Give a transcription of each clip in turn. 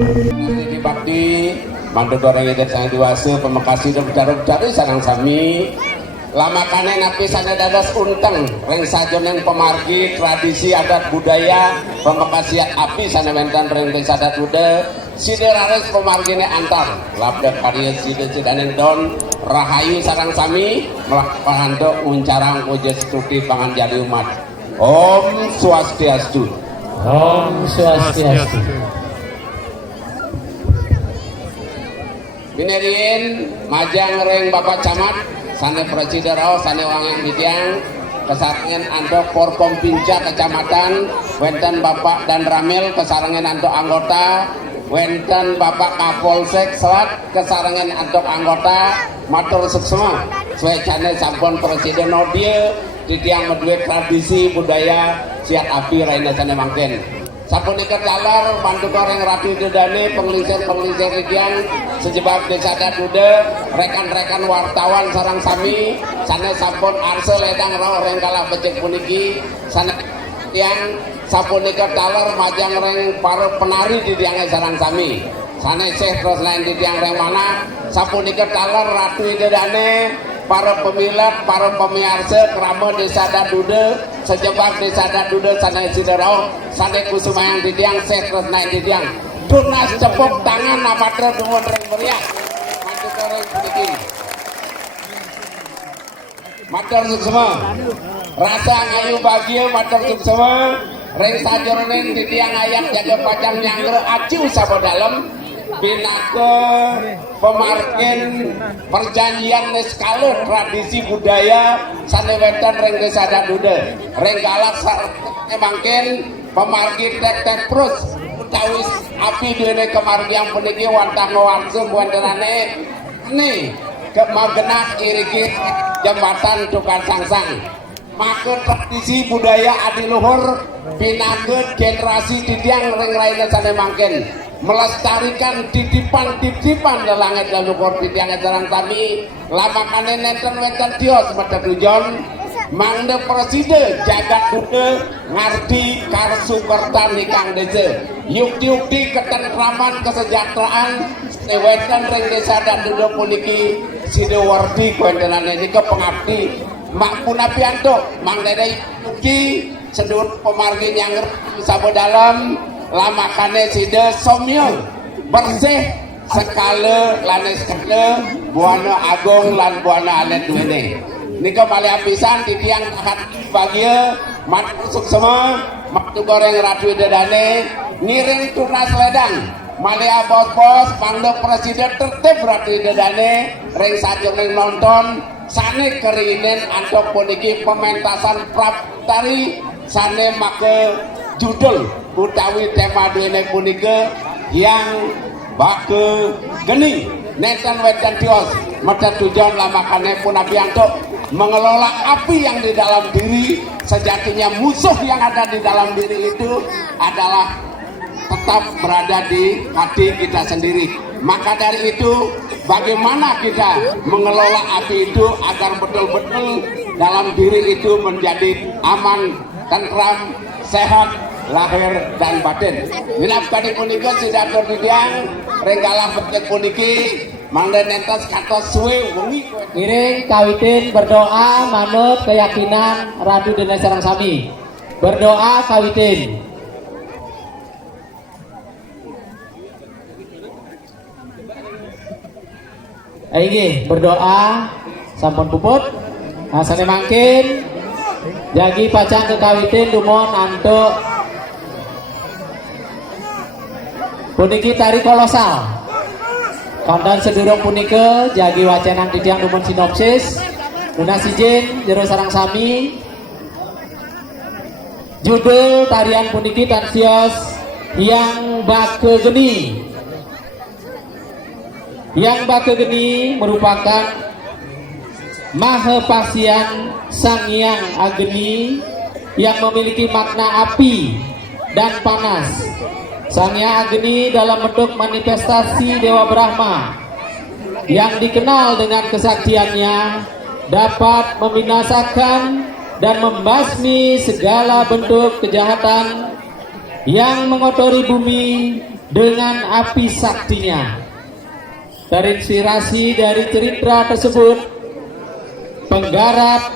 Di bakti mantu goreng itu sang diwasa pemakasi dan berdaru-daru sarang sami lama kane napi sana dadas unteng reng sajonen pemargi tradisi adat budaya pemakasian api sana mentan reng desa adat ude siderares pemargine antar labda karya sidanen don rahayu sarang sami melakukan do uncarang uja stuti pangan jadi umat. Om Swastiastu. Om Swastiastu. Binerin majang reng Bapak Camat sane Presidero sane wangang bidiang kesarangan andok Porkom Pinca Kecamatan wenten Bapak dan Ramil kesarangan andok anggota wenten Bapak Kapolsek Selat kesarangan andok anggota matur suksema swecane sampun Presiden Nodie di tiang medue tradisi budaya siat api raina sane mangken sampun ikat jalar bantu goreng ratu dedane pengelisir ridian sejebak desa dadude rekan-rekan wartawan sarang sami sana sampun arsel ledang rau reng kalah becek puniki sana yang sampun ikat jalar majang reng para penari di tiang sarang sami sana seh terus lain di tiang reng mana sampun ikat jalar ratu dedane para pemilat, para pemiarsa kerama desa dadude sejebak desa dadude sana siderau sana kusumayang didiang sekres naik didiang tunas cepuk tangan namatra dungun reng meriah mantu koreng sedikit matur suksema rasa ngayu bahagia matur suksema reng sajoronen didiang ayam jaga pacang nyangger aciu sabo dalam binake pemargin perjanjian neskale tradisi budaya sanewetan reng desa dadude reng galak mangkin pemargi tek terus tawis api dene kemargi yang puniki wantah ngawansung wantenane nih kemagenah iriki jembatan tukar sangsang maka tradisi budaya adiluhur binake generasi didiang reng lainnya sane mangkin melestarikan titipan lelangit leluhur titiang ajaran kami lama kane nenten wenten tios mata tujon mangde preside jagat dude ngarti karsukertan ikang dese yukti ketentraman kesejahteraan wenten reng desa dan dude puniki sidewardi kuentenane nika pengabdi mak punapianto mangde yukti sedut pemargi nyanger sabo dalam lama kane sida somyo bersih sekale lanes kete buana agung lan buana alet duene nika mali apisan di tiang tahat bagia matur suksema maktu goreng ratu dedane ngiring tunas ledang mali bos pangdo presiden tertib ratu dedane reng sajeng nonton sane kerinen antok puniki pementasan praptari sane make judul utawi tema dene punika yang bake geni nenten wetan tios mata tujuan lamakane punapianto mengelola api yang di dalam diri sejatinya musuh yang ada di dalam diri itu adalah tetap berada di hati kita sendiri maka dari itu bagaimana kita mengelola api itu agar betul-betul dalam diri itu menjadi aman, tentram, sehat lahir dan batin. Minap kadi punika sidatur didiang renggalah betek puniki mangda nentos katos suwe wengi Ngiring kawitin berdoa manut keyakinan Ratu Dene Sarang Sami. Berdoa kawitin. Ayo berdoa sampun puput. Asane mangkin jagi pacang kekawitin dumon antuk puniki tari kolosal konten sedurung punike jagi wacanan didiang dumon sinopsis lunas izin jero sarang sami judul tarian puniki tansios yang bake geni merupakan Mahapasian Sang Hyang Agni yang memiliki makna api dan panas. Sang Hyang Agni dalam bentuk manifestasi Dewa Brahma yang dikenal dengan kesaktiannya dapat membinasakan dan membasmi segala bentuk kejahatan yang mengotori bumi dengan api saktinya. Terinspirasi dari cerita tersebut, penggarap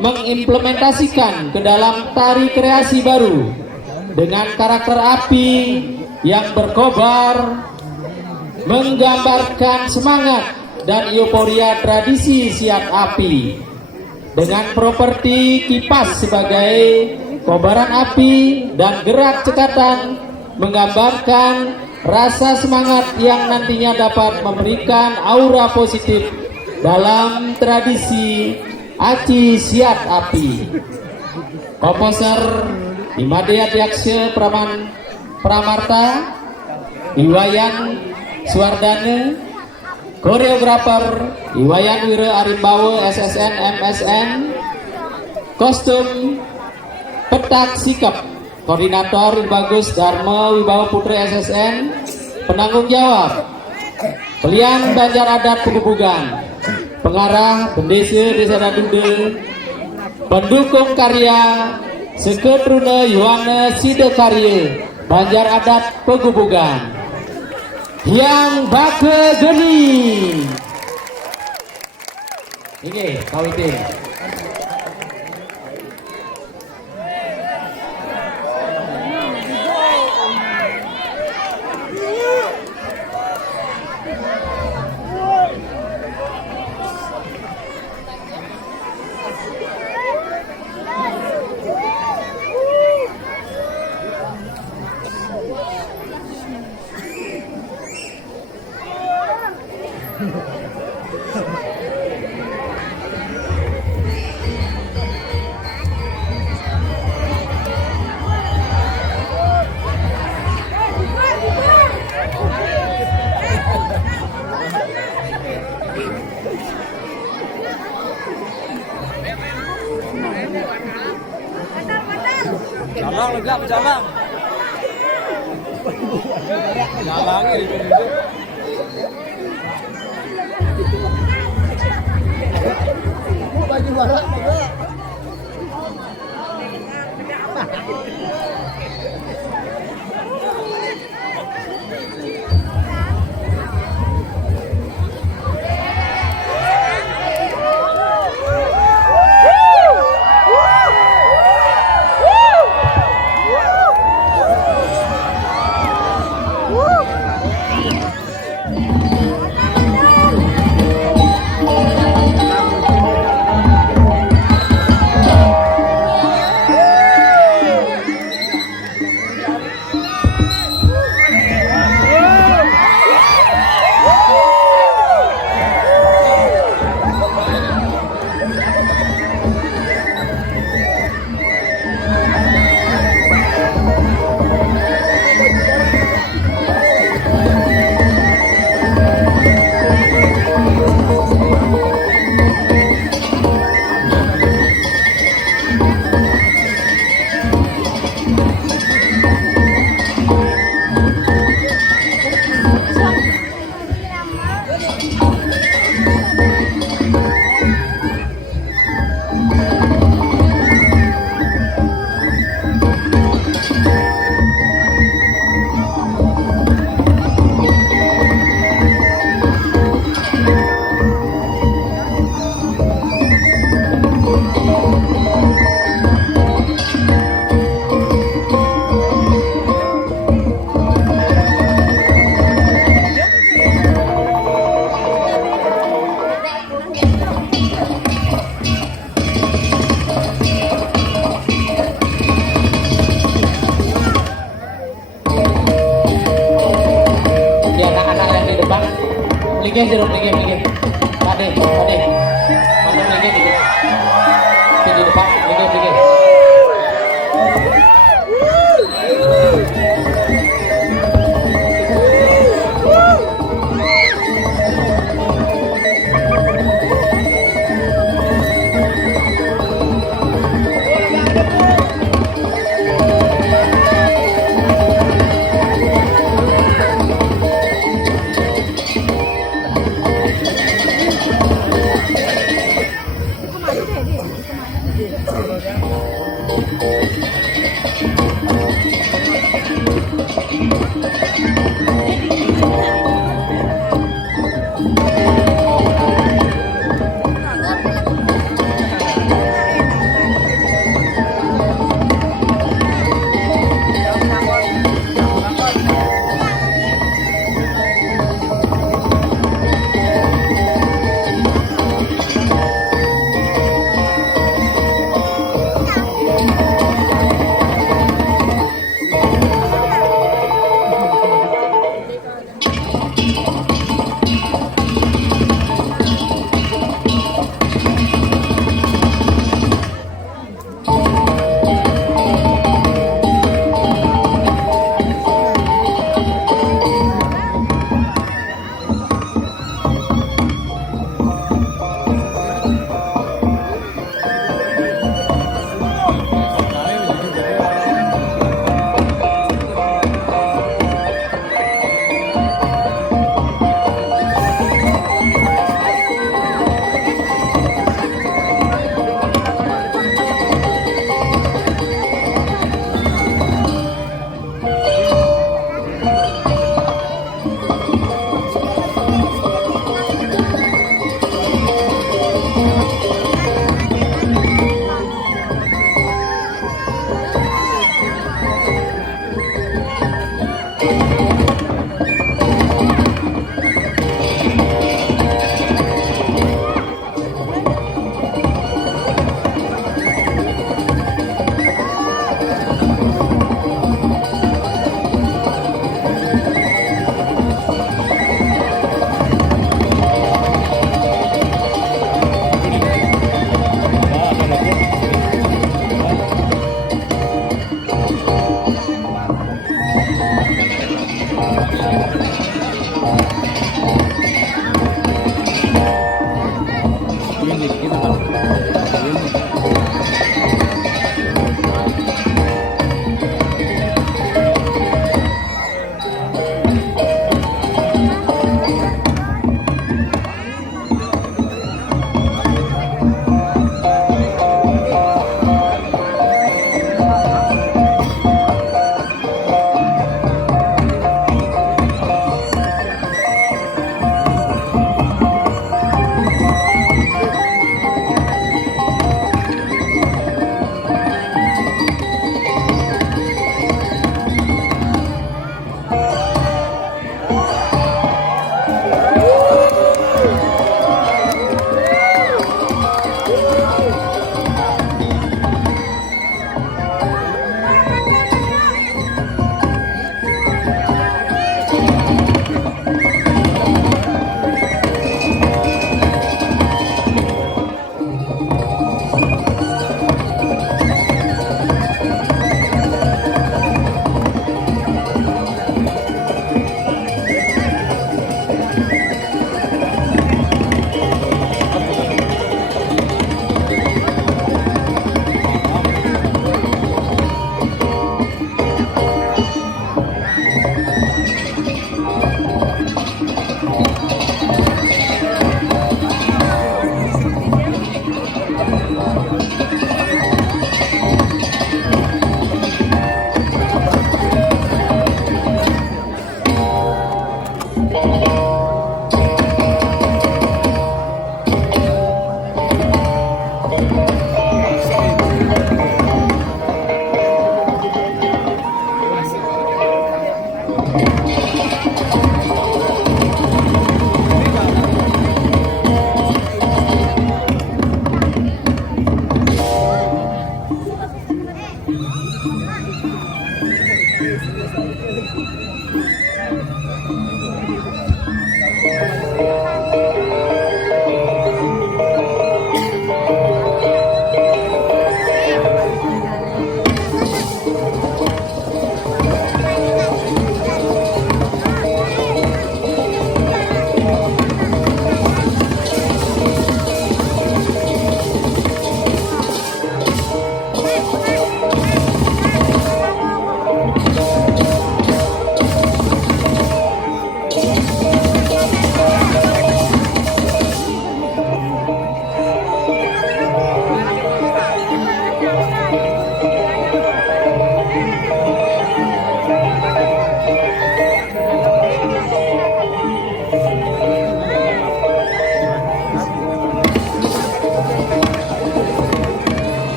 mengimplementasikan ke dalam tari kreasi baru dengan karakter api yang berkobar, menggambarkan semangat dan euforia tradisi siat api dengan properti kipas sebagai kobaran api dan gerak cekatan menggambarkan rasa semangat yang nantinya dapat memberikan aura positif dalam tradisi aci siat api. Komposer Imadea Diaksya Pramarta, Iwayan Suwardana, koreografer Iwayan Wira Arimbawa SSN MSN, kostum Petak Sikap, koordinator Bagus Dharma Wibawa Putri SSN, penanggung jawab Pelian Banjar Adat Pegebugan, pengarah Bendesa Desa Dadude, pendukung karya Seketruna Yohana Sida Karya Banjar Adat Pegebugan, yang bake geni ini kawitin. Jalang legap, jalang. Jalangin. Baju barak juga. Linggih jeruk linggih. Pade. Mana linggih dikit. Di depan linggih.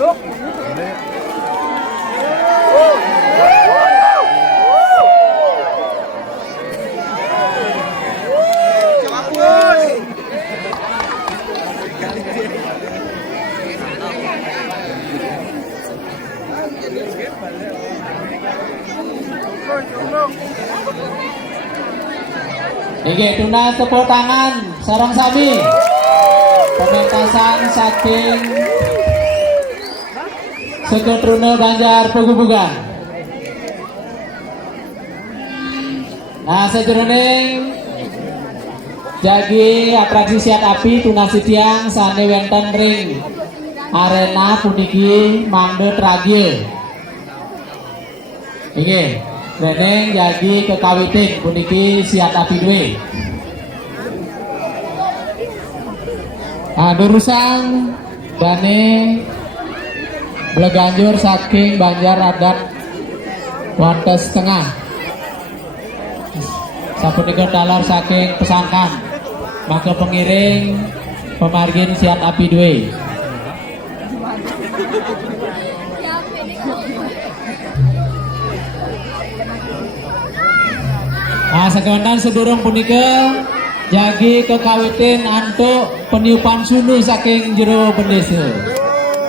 Oke, tuna tepuk tangan sarang sami. Pementasan saking Seketruna Banjar Pegubugan. Nah, sajroning jagi atraksi siat api tuna sitiang sane wenten ring arena puniki mangde tragil. Oke. Reneng jadi kekawiting puniki siat api dwe. Durusang bane bleganjur saking Banjar adat Wantes Tengah. Sapunika talar saking pesangkan. Maka pengiring pemargin siat api dwe. Nah, sekewentan sedurung punika jagi kekawitin antuk peniupan sunu saking jero bendesa.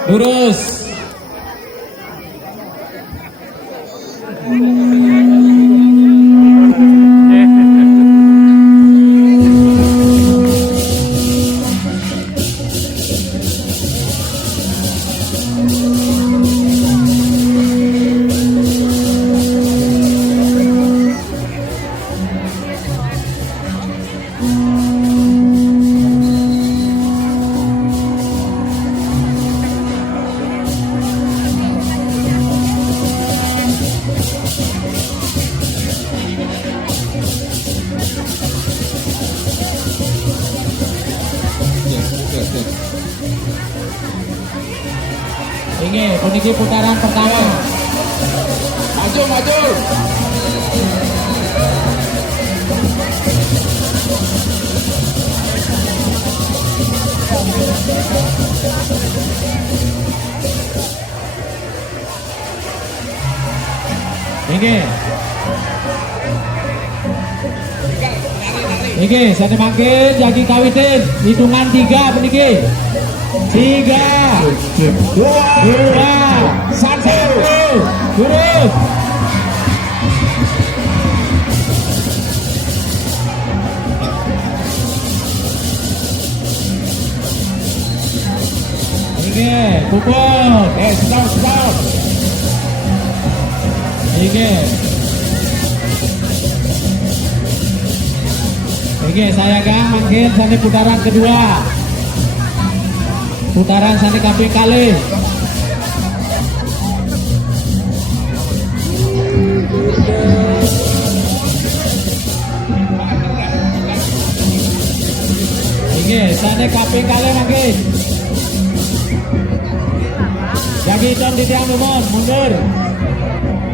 Durus. Ini puniki putaran pertama. Maju, maju. Oke, saya makin jagi kawitin hitungan 3 puniki. 3, 2, 1, turun. Oke, pupuk. Stop. Oke, saya gang makin sani putaran kedua. Putaran sani kaping kali. Oke, sani kaping kali makin. Jadi hitung di tiang umum, mundur.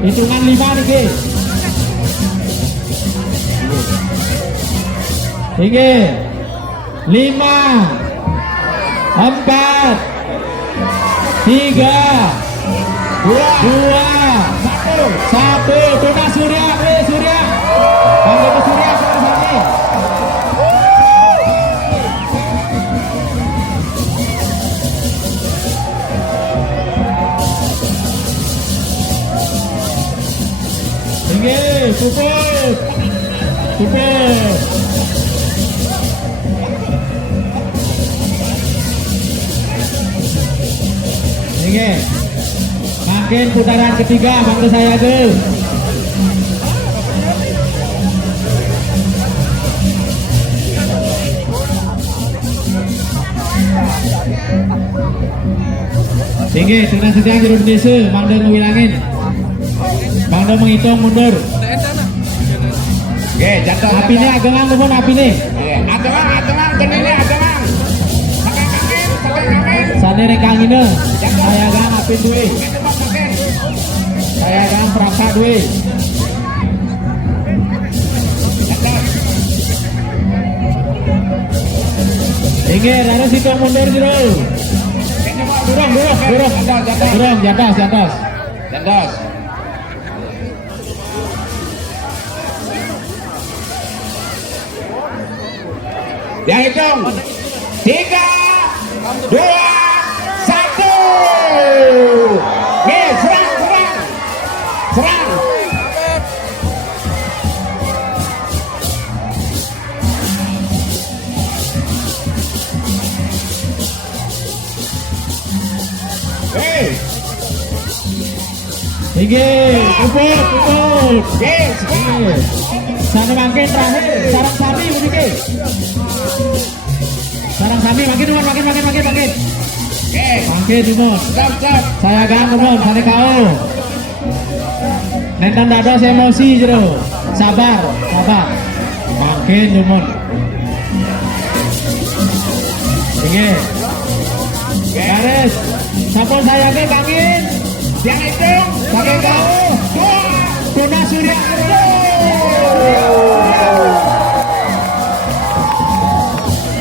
Hitungan 5 nih. Oke, 5, 4, 3, 2, 1. Tuna Surya, Surya. Panggil ke Surya sekarang sini. Oke, pupuk. Oke, makin putaran ketiga, bantu saya tuh. Tinggi, tengah sedang jeruk desa, Bangda ngewilangin. Bangda menghitung mundur. Oke, jatuh. Api ini agengan teman api ini. Agengan, kenini agengan. Tekan kamen. Sana rekang ini. Saya gang api duwe. Saya gang perasa duwe. Tinggi, harus hitung mundur jeruk. Durung, jantas. Jandas. Yang hitung 3, 2, 1. Nih, serang. Hei, Tinggi, uput. yes, Sana makin terakhir, sarang sami puniki. Sarang sami makin nuwun, makin. oke, Makin nuwun. stop. Saya gang nuwun, sane kau. Nenten dados emosi jero. Sabar. Makin nuwun. Tinggi. Garis. Sampun saya ke kangin. Yang hitung Pakai kau. 2, Tuna Surya.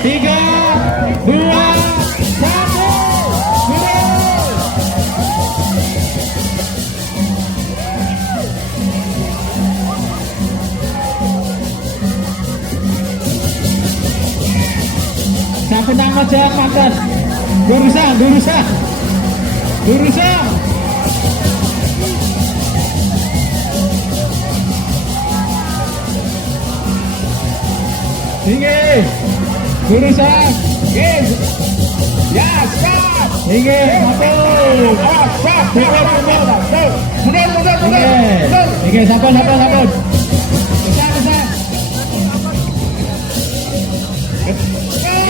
3, 2, 1. Sampun nang jawab mantan. Durusan. Tinggi. Durusan. yes, ya, stop. Tinggi. Sampun. Stop. Mundur. Tinggi. Sampun.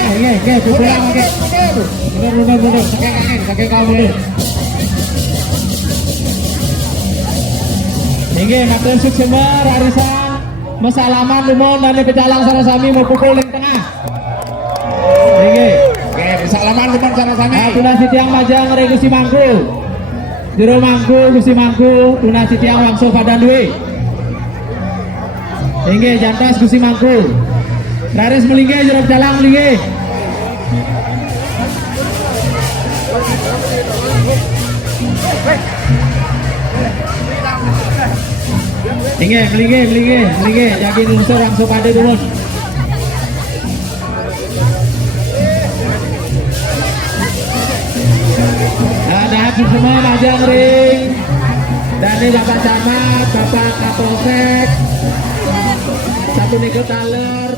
Tinggi. Pulang lagi. Mundur. Pakai kau mundur. Tinggi. Matur Suksemer Arisan. Mesalaman lumon dan pecalang sana sami mau pukul yang tengah. Tinggi. Oke, bersalaman teman sana sami. Tuna Sitiang Majang Re Gusti Mangku. Jero Mangku Gusti Mangku. Tuna Sitiang Wangso Padan Dwi. Tinggi jantas Gusti Mangku. Raris melingge jero pecalang melingge. Tinggi melingge. Jagi unsur Wangso Padan dulu. Ada semua Majang Ring. Dari Bapak Camat, Bapak Kapolsek. Satu Niko Taler,